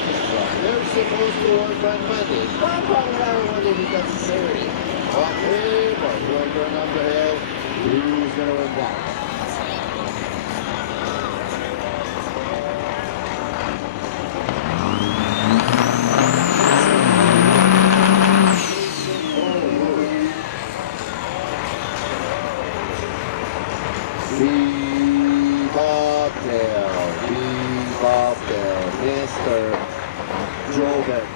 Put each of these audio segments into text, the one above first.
orchestra. They're supposed to work on Monday. Not probably not Monday because it's Saturday. Okay, but we're going up the hill. Who's going to win that? Bobtail, Mr. Jobin.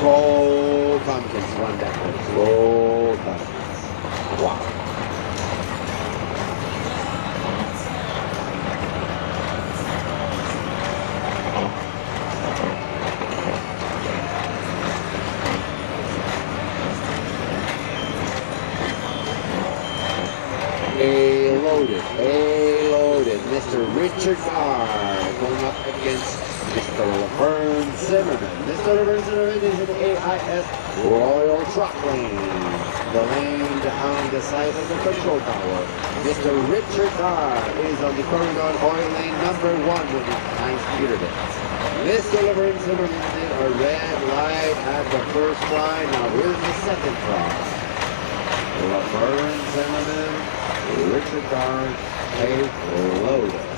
Cole Tompkins won that one. Cole Tompkins. Wow. A-loaded. Mr. Richard Carr going up against Mr. Laverne Zimmerman. Mr. Laverne Zimmerman is an AIS Royal Truck Lane. The lane on the side of the control tower. Mr. Richard Carr is on the Corridor Oil Lane number 1 with his 9-speeder bit. Mr. Laverne Zimmerman did a red light at the first try. Now here's the second try. Laverne Zimmerman, Richard Carr, A-loaded.